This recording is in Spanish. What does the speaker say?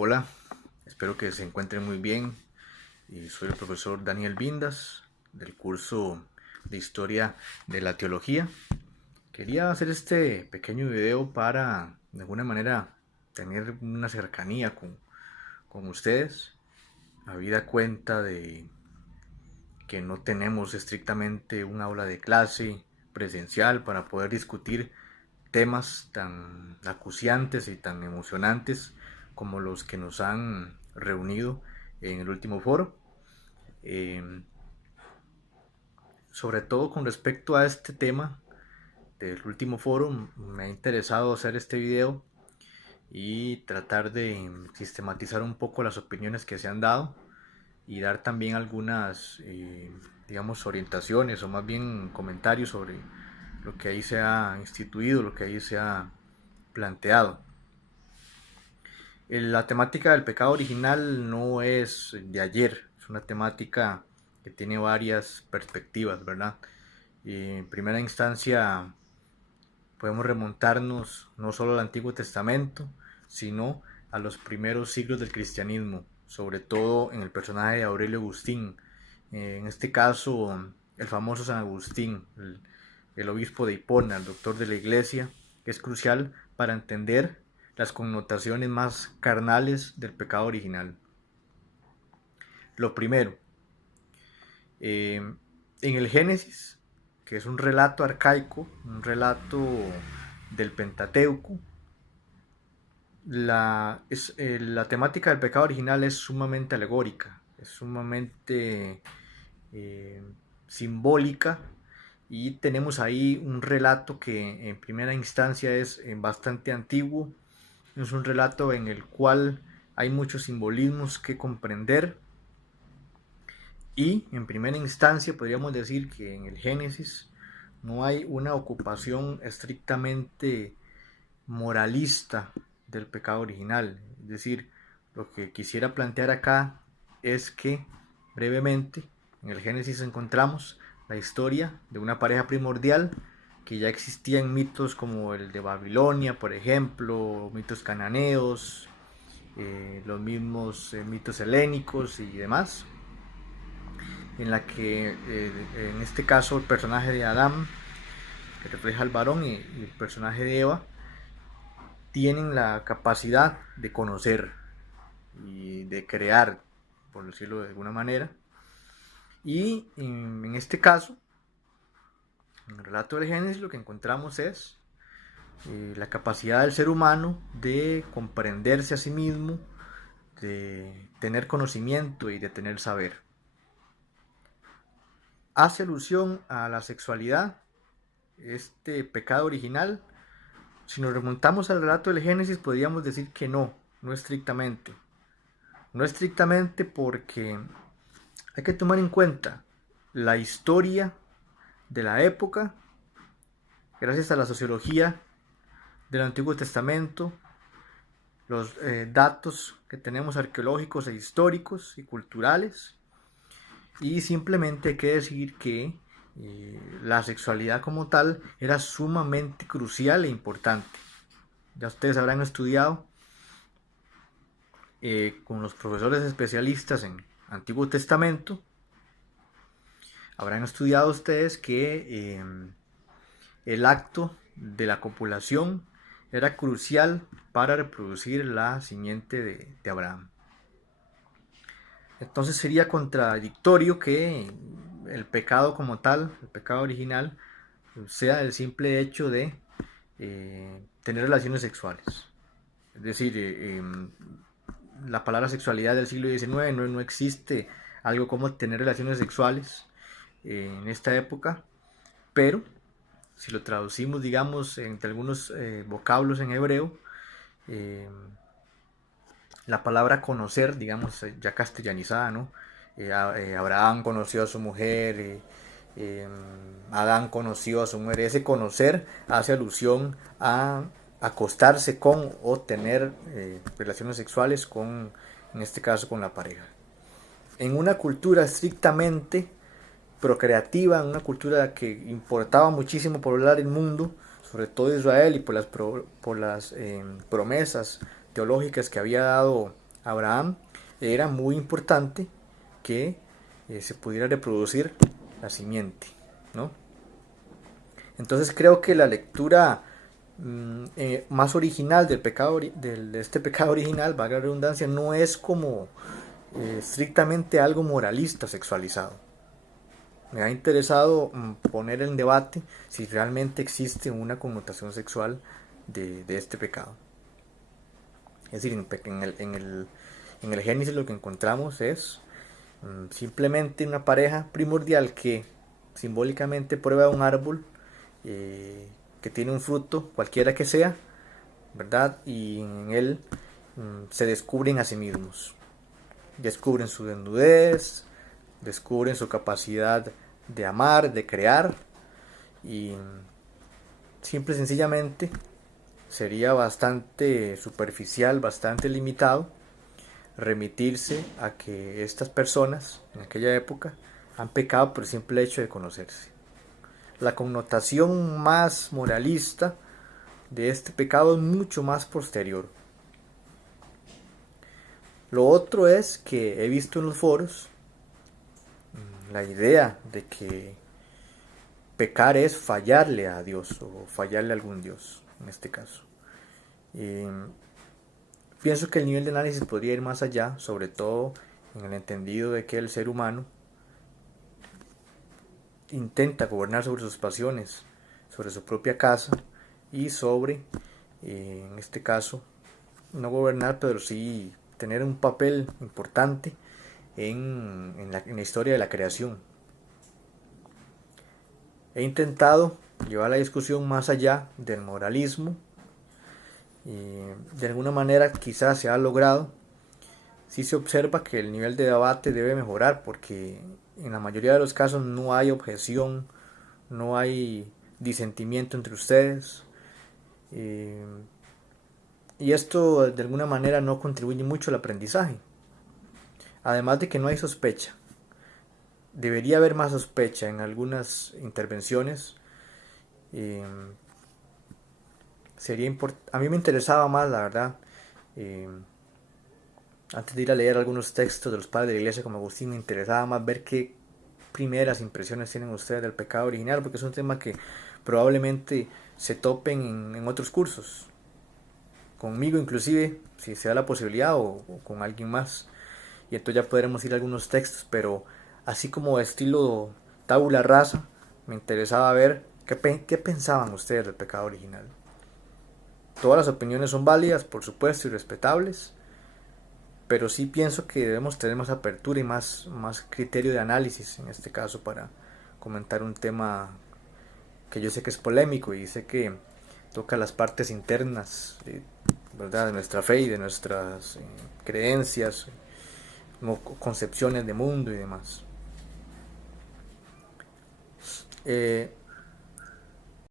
Hola, espero que se encuentren muy bien. Y soy el profesor Daniel Vindas del curso de Historia de la Teología. Quería hacer este pequeño video para, de alguna manera, tener una cercanía con ustedes, habida cuenta de que no tenemos estrictamente un aula de clase presencial para poder discutir temas tan acuciantes y tan emocionantes como los que nos han reunido en el último foro. Eh, Sobre todo con respecto a este tema del último foro, me ha interesado hacer este video y tratar de sistematizar un poco las opiniones que se han dado y dar también algunas, digamos, orientaciones o más bien comentarios sobre lo que ahí se ha instituido, lo que ahí se ha planteado. La temática del pecado original no es de ayer, es una temática que tiene varias perspectivas, ¿verdad? En primera instancia podemos remontarnos no solo al Antiguo Testamento, sino a los primeros siglos del cristianismo, sobre todo en el personaje de Aurelio Agustín. En este caso, el famoso San Agustín, el obispo de Hipona, el doctor de la iglesia, que es crucial para entender las connotaciones más carnales del pecado original. Lo primero, en el Génesis, que es un relato arcaico, un relato del Pentateuco, la temática del pecado original es sumamente alegórica, es sumamente eh, simbólica, y tenemos ahí un relato que en primera instancia es bastante antiguo, es un relato en el cual hay muchos simbolismos que comprender, y en primera instancia podríamos decir que en el Génesis no hay una ocupación estrictamente moralista del pecado original. Es decir, lo que quisiera plantear acá es que brevemente en el Génesis encontramos la historia de una pareja primordial que ya existía en mitos como el de Babilonia, por ejemplo, mitos cananeos, los mismos mitos helénicos y demás, en la que en este caso el personaje de Adán, que refleja al varón, y el personaje de Eva tienen la capacidad de conocer y de crear, por decirlo de alguna manera. Y en este caso, en el relato del Génesis, lo que encontramos es la capacidad del ser humano de comprenderse a sí mismo, de tener conocimiento y de tener saber. Hace alusión a la sexualidad, este pecado original. Si nos remontamos al relato del Génesis, podríamos decir que no, no estrictamente. No estrictamente porque hay que tomar en cuenta la historia de la época, gracias a la sociología del Antiguo Testamento, los datos que tenemos arqueológicos e históricos y culturales, y simplemente hay que decir que la sexualidad como tal era sumamente crucial e importante. Ya ustedes habrán estudiado con los profesores especialistas en Antiguo Testamento, habrán estudiado ustedes que el acto de la copulación era crucial para reproducir la simiente de Abraham. Entonces sería contradictorio que el pecado como tal, el pecado original, sea el simple hecho de tener relaciones sexuales. Es decir, la palabra sexualidad del siglo XIX no existe algo como tener relaciones sexuales en esta época, pero si lo traducimos, digamos, entre algunos vocablos en hebreo, eh, la palabra conocer, digamos, ya castellanizada, ¿no? Abraham conoció a su mujer, Adán conoció a su mujer. Ese conocer hace alusión a acostarse con o tener relaciones sexuales con, en este caso, con la pareja. En una cultura estrictamente procreativa, en una cultura que importaba muchísimo poblar el mundo, sobre todo Israel, y por las promesas teológicas que había dado Abraham era muy importante que se pudiera reproducir la simiente, ¿no? Entonces creo que la lectura más original del pecado, de este pecado original, valga la redundancia, no es como estrictamente algo moralista sexualizado. Me ha interesado poner en debate si realmente existe una connotación sexual de este pecado. Es decir, en el Génesis lo que encontramos es simplemente una pareja primordial que simbólicamente prueba un árbol que tiene un fruto, cualquiera que sea, ¿verdad? Y en él se descubren a sí mismos. Descubren su desnudez, descubren su capacidad de amar, de crear, y simple y sencillamente sería bastante superficial, bastante limitado remitirse a que estas personas en aquella época han pecado por el simple hecho de conocerse. La connotación más moralista de este pecado es mucho más posterior. Lo otro es que he visto en los foros la idea de que pecar es fallarle a Dios o fallarle a algún Dios, en este caso. Pienso que el nivel de análisis podría ir más allá, sobre todo en el entendido de que el ser humano intenta gobernar sobre sus pasiones, sobre su propia casa y sobre, en este caso, no gobernar, pero sí tener un papel importante en la historia de la creación. He intentado llevar la discusión más allá del moralismo y de alguna manera quizás se ha logrado. Sí se observa que el nivel de debate debe mejorar porque en la mayoría de los casos no hay objeción, no hay disentimiento entre ustedes, y esto de alguna manera no contribuye mucho al aprendizaje. Además de que no hay sospecha. Debería haber más sospecha en algunas intervenciones. A mí me interesaba más, la verdad, antes de ir a leer algunos textos de los padres de la iglesia como Agustín, me interesaba más ver qué primeras impresiones tienen ustedes del pecado original, porque es un tema que probablemente se topen en otros cursos, conmigo inclusive, si se da la posibilidad, o con alguien más, y entonces ya podremos ir a algunos textos, pero así como estilo tabula rasa, me interesaba ver qué pensaban ustedes del pecado original. Todas las opiniones son válidas, por supuesto, y respetables, pero sí pienso que debemos tener más apertura y más criterio de análisis en este caso para comentar un tema que yo sé que es polémico y sé que toca las partes internas, ¿verdad?, de nuestra fe y de nuestras creencias, concepciones de mundo y demás.